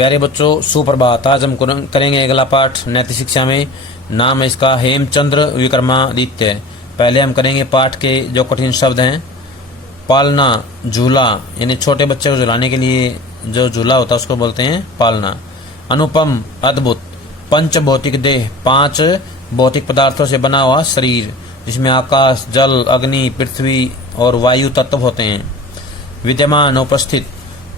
प्यारे बच्चों सुप्रभात। आज हम करेंगे अगला पाठ नैतिक शिक्षा में। नाम है इसका हेमचंद्र विक्रमादित्य। पहले हम करेंगे पाठ के जो कठिन शब्द हैं। पालना, झूला, यानी छोटे बच्चे को झुलाने के लिए जो झूला होता है उसको बोलते हैं पालना। अनुपम, अद्भुत। पंच भौतिक देह, 5 भौतिक पदार्थों से बना हुआ शरीर, जिसमें आकाश, जल, अग्नि, पृथ्वी और वायु तत्व होते हैं। विद्यमान, उपस्थित।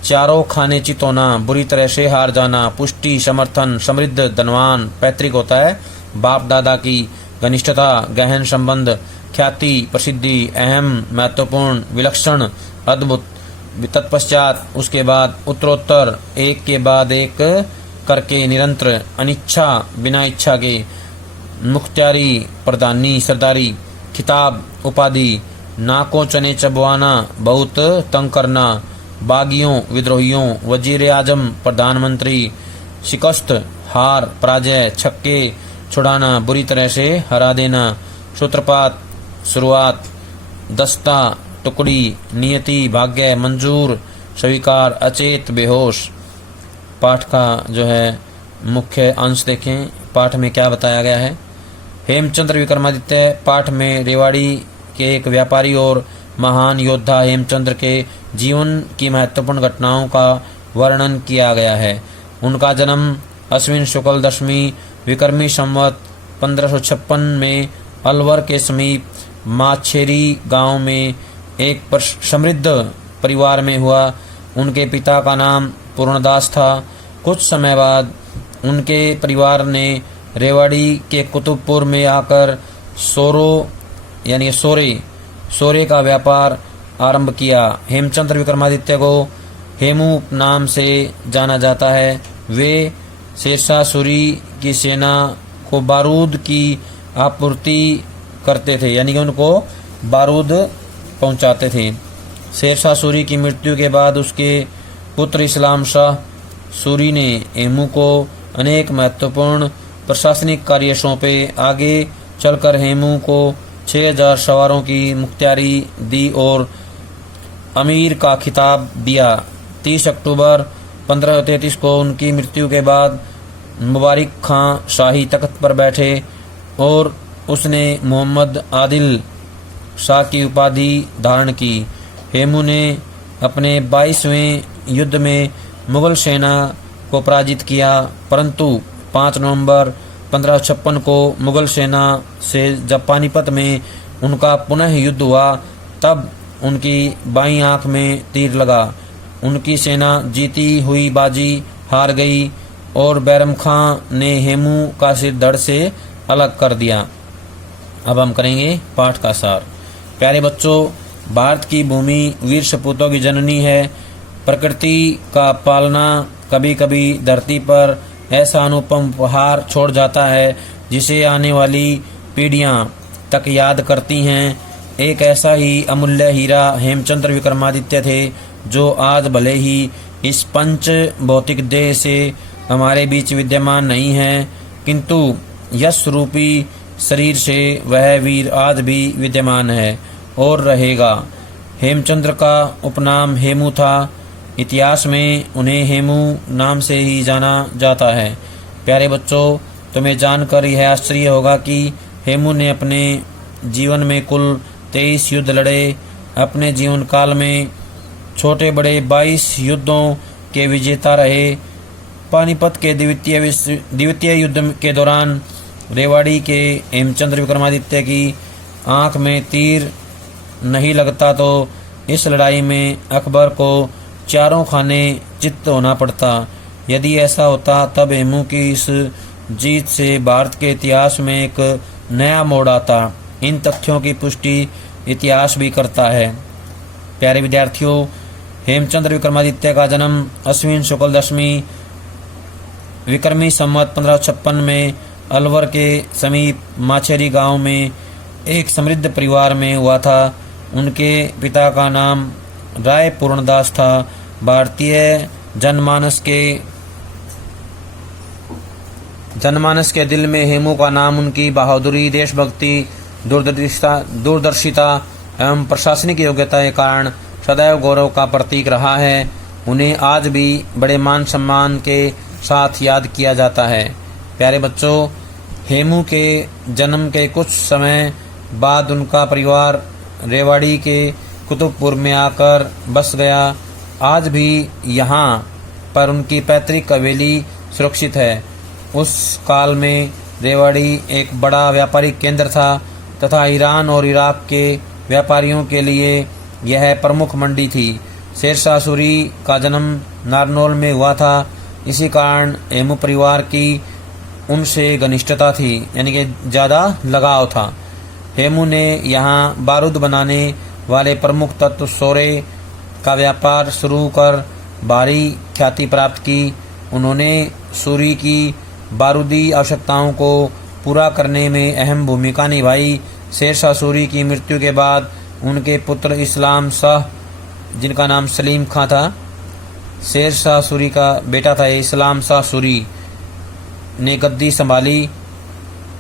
चारों खाने चित होना, बुरी तरह से हार जाना। पुष्टि, समर्थन, समृद्ध, धनवान, पैतृक होता है बाप दादा की। घनिष्ठता, गहन संबंध। ख्याति, प्रसिद्धि, अहम, महत्वपूर्ण, विलक्षण, अद्भुत। तत्पश्चात, उसके बाद, उत्तरोत्तर, एक के बाद एक करके, निरंतर। अनिच्छा, बिना इच्छा के। मुख्तियारी, प्रधानी, सरदारी। खिताब, उपाधि। नाकों चने चबवाना, बहुत तंग करना। बागियों, विद्रोहियों। वजीर आजम, प्रधानमंत्री। शिकस्त, हार, पराजय। छक्के, छुड़ाना, बुरी तरह से हरा देना। सूत्रपात, शुरुआत। दस्ता, टुकड़ी। नियति, भाग्य। मंजूर, स्वीकार। अचेत, बेहोश। पाठ का जो है मुख्य अंश देखें। पाठ में क्या बताया गया है। हेमचंद्र विक्रमादित्य पाठ में रेवाड़ी के एक व्यापारी और महान योद्धा हेमचंद्र के जीवन की महत्वपूर्ण घटनाओं का वर्णन किया गया है। उनका जन्म अश्विन शुक्ल दशमी विक्रमी संवत 1556 में अलवर के समीप माछेरी गांव में एक समृद्ध परिवार में हुआ। उनके पिता का नाम पूर्णदास था। कुछ समय बाद उनके परिवार ने रेवाड़ी के कुतुबपुर में आकर सोरे का व्यापार आरंभ किया। हेमचंद्र विक्रमादित्य को हेमू नाम से जाना जाता है। वे शेरशाह सूरी की सेना को बारूद की आपूर्ति करते थे, यानी कि उनको बारूद पहुंचाते थे। शेरशाह सूरी की मृत्यु के बाद उसके पुत्र इस्लाम शाह सूरी ने हेमू को अनेक महत्वपूर्ण प्रशासनिक कार्य सौंपे। आगे चलकर हेमू को 6000 सवारों की मुख्तियारी दी और अमीर का खिताब दिया। 30 अक्टूबर 1533 को उनकी मृत्यु के बाद मुबारिक खां शाही तख्त पर बैठे और उसने मोहम्मद आदिल शाह की उपाधि धारण की। हेमू ने अपने 22वें युद्ध में मुगल सेना को पराजित किया, परंतु 5 नवंबर 1556 को मुगल सेना से जब पानीपत में उनका पुनः युद्ध हुआ, तब उनकी बाईं आंख में तीर लगा। उनकी सेना जीती हुई बाजी हार गई और बैरम खां ने हेमू का सिर धड़ से अलग कर दिया। अब हम करेंगे पाठ का सार। प्यारे बच्चों, भारत की भूमि वीर सपूतों की जननी है। प्रकृति का पालना कभी कभी धरती पर ऐसा अनुपम उपहार छोड़ जाता है जिसे आने वाली पीढ़ियां तक याद करती हैं। एक ऐसा ही अमूल्य हीरा हेमचंद्र विक्रमादित्य थे, जो आज भले ही इस पंच भौतिक देह से हमारे बीच विद्यमान नहीं है, किंतु यश रूपी शरीर से वह वीर आज भी विद्यमान है और रहेगा। हेमचंद्र का उपनाम हेमू था। इतिहास में उन्हें हेमू नाम से ही जाना जाता है। प्यारे बच्चों, तुम्हें जानकर यह आश्चर्य होगा कि हेमू ने अपने जीवन में कुल 23 युद्ध लड़े। अपने जीवन काल में छोटे बड़े 22 युद्धों के विजेता रहे। पानीपत के द्वितीय युद्ध के दौरान रेवाड़ी के हेमचंद्र विक्रमादित्य की आंख में तीर नहीं लगता तो इस लड़ाई में अकबर को चारों खाने चित्त होना पड़ता। यदि ऐसा होता तब हेमू की इस जीत से भारत के इतिहास में एक नया मोड़ आता। इन तथ्यों की पुष्टि इतिहास भी करता है। प्यारे विद्यार्थियों, हेमचंद्र विक्रमादित्य का जन्म अश्विन शुक्ल दशमी विक्रमी संवत 1556 में अलवर के समीप माछेरी गांव में एक समृद्ध परिवार में हुआ था। उनके पिता का नाम राय पूर्णदास था। भारतीय जनमानस के दिल में हेमू का नाम उनकी बहादुरी, देशभक्ति, दूरदर्शिता एवं प्रशासनिक योग्यता के कारण सदैव गौरव का प्रतीक रहा है। उन्हें आज भी बड़े मान सम्मान के साथ याद किया जाता है। प्यारे बच्चों, हेमू के जन्म के कुछ समय बाद उनका परिवार रेवाड़ी के कुतुबपुर में आकर बस गया। आज भी यहाँ पर उनकी पैतृक हवेली सुरक्षित है। उस काल में रेवाड़ी एक बड़ा व्यापारिक केंद्र था तथा ईरान और इराक के व्यापारियों के लिए यह प्रमुख मंडी थी। शेरशाह सूरी का जन्म नारनौल में हुआ था। इसी कारण हेमू परिवार की उनसे घनिष्ठता थी, यानी कि ज़्यादा लगाव था। हेमू ने यहाँ बारूद बनाने वाले प्रमुख तत्व सोरे का व्यापार शुरू कर भारी ख्याति प्राप्त की। उन्होंने सूरी की बारूदी आवश्यकताओं को पूरा करने में अहम भूमिका निभाई। शेरशाह सूरी की मृत्यु के बाद उनके पुत्र इस्लाम शाह, जिनका नाम सलीम खां था, शेरशाह सूरी का बेटा था, इस्लाम शाह सूरी ने गद्दी संभाली।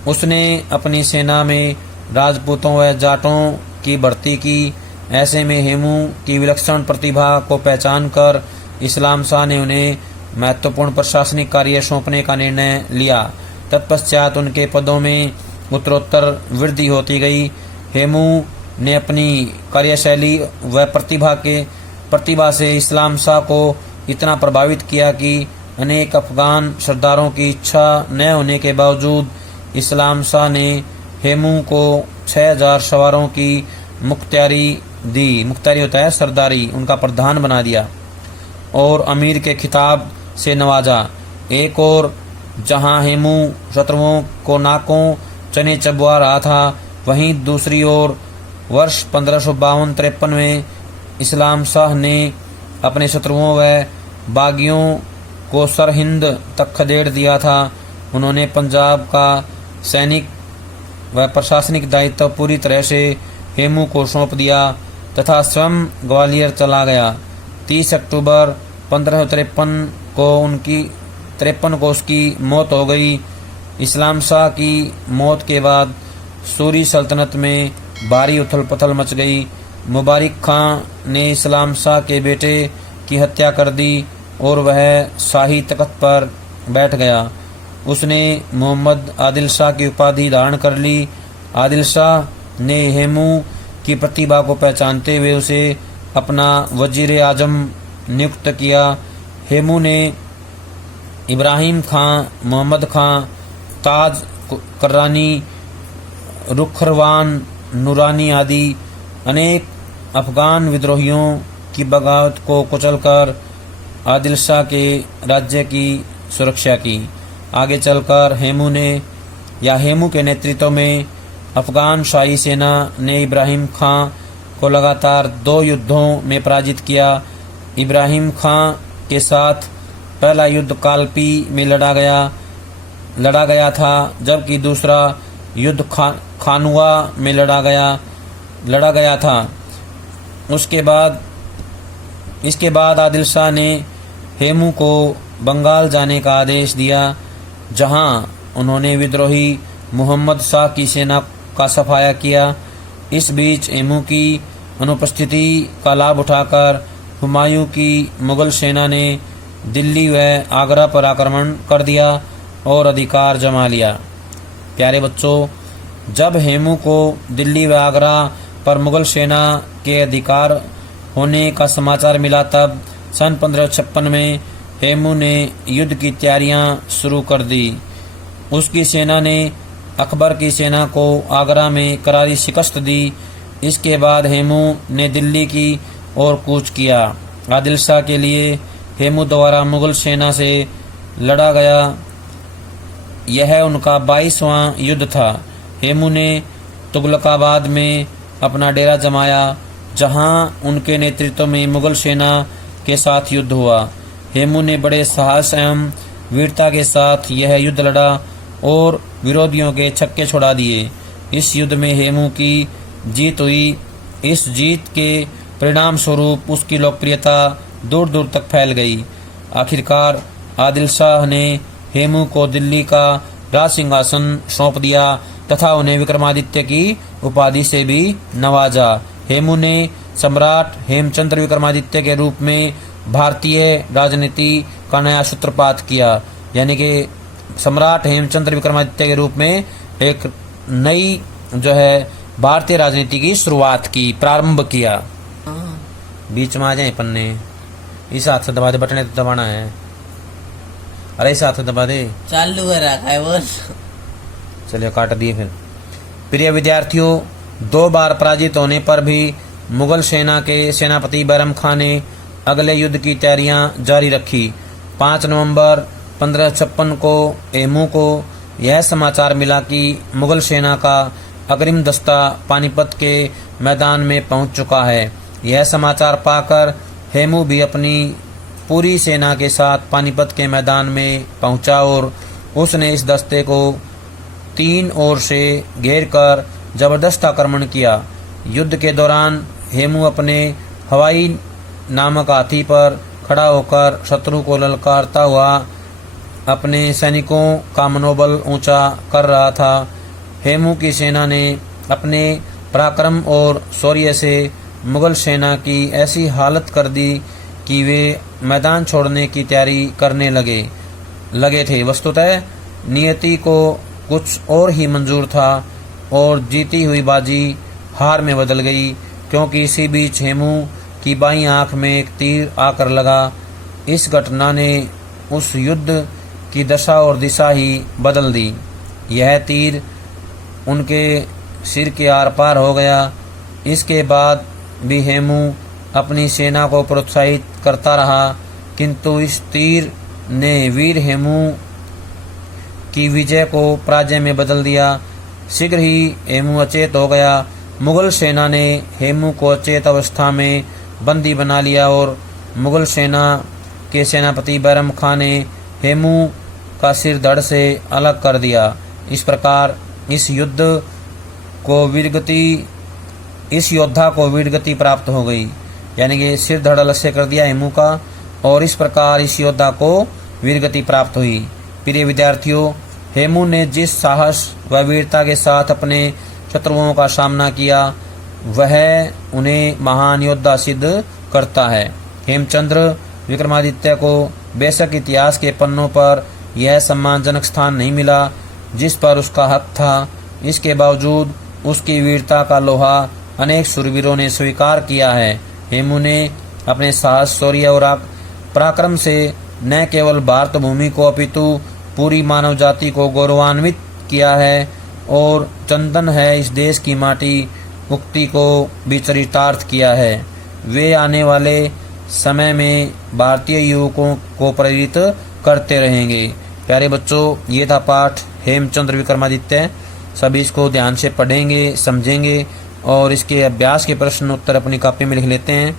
उसने अपनी सेना में राजपूतों व जाटों की भर्ती की। ऐसे में हेमू की विलक्षण प्रतिभा को पहचान कर इस्लाम शाह ने उन्हें महत्वपूर्ण प्रशासनिक कार्य सौंपने का निर्णय लिया। तत्पश्चात उनके पदों में उत्तरोत्तर वृद्धि होती गई। हेमू ने अपनी कार्यशैली व प्रतिभा से इस्लाम शाह को इतना प्रभावित किया कि अनेक अफगान सरदारों की इच्छा न होने के बावजूद इस्लाम शाह ने हेमू को 6000 सवारों की मुख्तियारी दी। मुख्तियारी होता है सरदारी, उनका प्रधान बना दिया और अमीर के खिताब से नवाजा। एक और जहां हेमू शत्रुओं को नाकों चने चबवा रहा था, वहीं दूसरी ओर वर्ष 1552-53 में इस्लाम शाह ने अपने शत्रुओं व बागियों को सरहिंद तक खदेड़ दिया था। उन्होंने पंजाब का सैनिक व प्रशासनिक दायित्व पूरी तरह से हेमू को सौंप दिया तथा स्वयं ग्वालियर चला गया। 30 अक्टूबर 1553 को उसकी मौत हो गई। इस्लाम शाह की मौत के बाद सूरी सल्तनत में भारी उथल पुथल मच गई। मुबारिक खां ने इस्लाम शाह के बेटे की हत्या कर दी और वह शाही तख्त पर बैठ गया। उसने मोहम्मद आदिल शाह की उपाधि धारण कर ली। आदिल शाह ने हेमू की प्रतिभा को पहचानते हुए उसे अपना वजीर आजम नियुक्त किया। हेमू ने इब्राहिम खां, मोहम्मद खां, ताज कर्रानी, रुखरवान, नूरानी आदि अनेक अफगान विद्रोहियों की बगावत को कुचलकर आदिल शाह के राज्य की सुरक्षा की। आगे चलकर हेमू के नेतृत्व में अफगान शाही सेना ने इब्राहिम खां को लगातार 2 युद्धों में पराजित किया। इब्राहिम खां के साथ पहला युद्ध कालपी में लड़ा गया था, जबकि दूसरा युद्ध खानुआ में लड़ा गया था। इसके बाद आदिल शाह ने हेमू को बंगाल जाने का आदेश दिया, जहां उन्होंने विद्रोही मोहम्मद शाह की सेना का सफाया किया। इस बीच हेमू की अनुपस्थिति का लाभ उठाकर हुमायूं की मुगल सेना ने दिल्ली व आगरा पर आक्रमण कर दिया और अधिकार जमा लिया। प्यारे बच्चों, जब हेमू को दिल्ली व आगरा पर मुगल सेना के अधिकार होने का समाचार मिला, तब सन 1556 में हेमू ने युद्ध की तैयारियां शुरू कर दी। उसकी सेना ने अकबर की सेना को आगरा में करारी शिकस्त दी। इसके बाद हेमू ने दिल्ली की ओर कूच किया। आदिल शाह के लिए हेमू द्वारा मुगल सेना से लड़ा गया यह उनका 22वां युद्ध था। हेमू ने तुगलकाबाद में अपना डेरा जमाया, जहां उनके नेतृत्व में मुगल सेना के साथ युद्ध हुआ। हेमू ने बड़े साहस एवं वीरता के साथ यह युद्ध लड़ा और विरोधियों के छक्के छुड़ा दिए। इस युद्ध में हेमू की जीत हुई। इस जीत के परिणाम स्वरूप उसकी लोकप्रियता दूर दूर तक फैल गई। आखिरकार आदिल शाह ने हेमू को दिल्ली का राज सिंहासन सौंप दिया तथा उन्हें विक्रमादित्य की उपाधि से भी नवाजा। हेमू ने सम्राट हेमचंद्र विक्रमादित्य के रूप में भारतीय राजनीति का नया सूत्रपात किया, यानी कि सम्राट हेमचंद्र विक्रमादित्य के रूप में एक नई जो है भारतीय राजनीति की शुरुआत की, प्रारंभ किया। बीच में आ जाए पन्ने, इस हाथ से दबा दे, बटन तो दबाना है, अरे इस हाथ से दबा दे, चालू है रखा है बस। चलिए काट दिए फिर। प्रिय विद्यार्थियों, 2 बार पराजित होने पर भी मुगल सेना के सेनापति बैरम खान ने अगले युद्ध की तैयारियां जारी रखी। 5 नवंबर 1556 को हेमू को यह समाचार मिला कि मुगल सेना का अग्रिम दस्ता पानीपत के मैदान में पहुंच चुका है। यह समाचार पाकर हेमू भी अपनी पूरी सेना के साथ पानीपत के मैदान में पहुंचा और उसने इस दस्ते को 3 ओर से घेर कर जबरदस्त आक्रमण किया। युद्ध के दौरान हेमू अपने हवाई नामक हाथी पर खड़ा होकर शत्रु को ललकारता हुआ अपने सैनिकों का मनोबल ऊंचा कर रहा था। हेमू की सेना ने अपने पराक्रम और शौर्य से मुगल सेना की ऐसी हालत कर दी कि वे मैदान छोड़ने की तैयारी करने लगे थे। वस्तुतः नियति को कुछ और ही मंजूर था और जीती हुई बाजी हार में बदल गई, क्योंकि इसी बीच हेमू की बाईं आंख में एक तीर आकर लगा। इस घटना ने उस युद्ध की दशा और दिशा ही बदल दी। यह तीर उनके सिर के आर पार हो गया। इसके बाद भी हेमू अपनी सेना को प्रोत्साहित करता रहा, किंतु इस तीर ने वीर हेमू की विजय को पराजय में बदल दिया। शीघ्र ही हेमू अचेत हो गया। मुगल सेना ने हेमू को अचेत अवस्था में बंदी बना लिया और मुगल सेना के सेनापति बैरम खान ने हेमू का सिर धड़ से अलग कर दिया। इस प्रकार इस योद्धा को वीरगति प्राप्त हो गई, यानी कि सिर धड़ अलग से कर दिया हेमू का, और इस प्रकार इस योद्धा को वीरगति प्राप्त हुई। प्रिय विद्यार्थियों, हेमू ने जिस साहस व वीरता के साथ अपने शत्रुओं का सामना किया, वह उन्हें महान योद्धा सिद्ध करता है। हेमचंद्र विक्रमादित्य को बेशक इतिहास के पन्नों पर यह सम्मानजनक स्थान नहीं मिला जिस पर उसका हक था, इसके बावजूद उसकी वीरता का लोहा अनेक शूरवीरों ने स्वीकार किया है। हेमू ने अपने साहस, शौर्य और पराक्रम से न केवल भारत भूमि को अपितु पूरी मानव जाति को गौरवान्वित किया है और चंदन है इस देश की माटी उक्ति को भी चरितार्थ किया है। वे आने वाले समय में भारतीय युवकों को प्रेरित करते रहेंगे। प्यारे बच्चों, ये था पाठ हेमचंद्र विक्रमादित्य। सभी इसको ध्यान से पढ़ेंगे, समझेंगे और इसके अभ्यास के प्रश्न उत्तर अपनी कॉपी में लिख लेते हैं।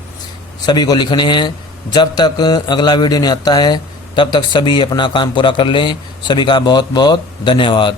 सभी को लिखने हैं। जब तक अगला वीडियो नहीं आता है तब तक सभी अपना काम पूरा कर लें। सभी का बहुत बहुत धन्यवाद।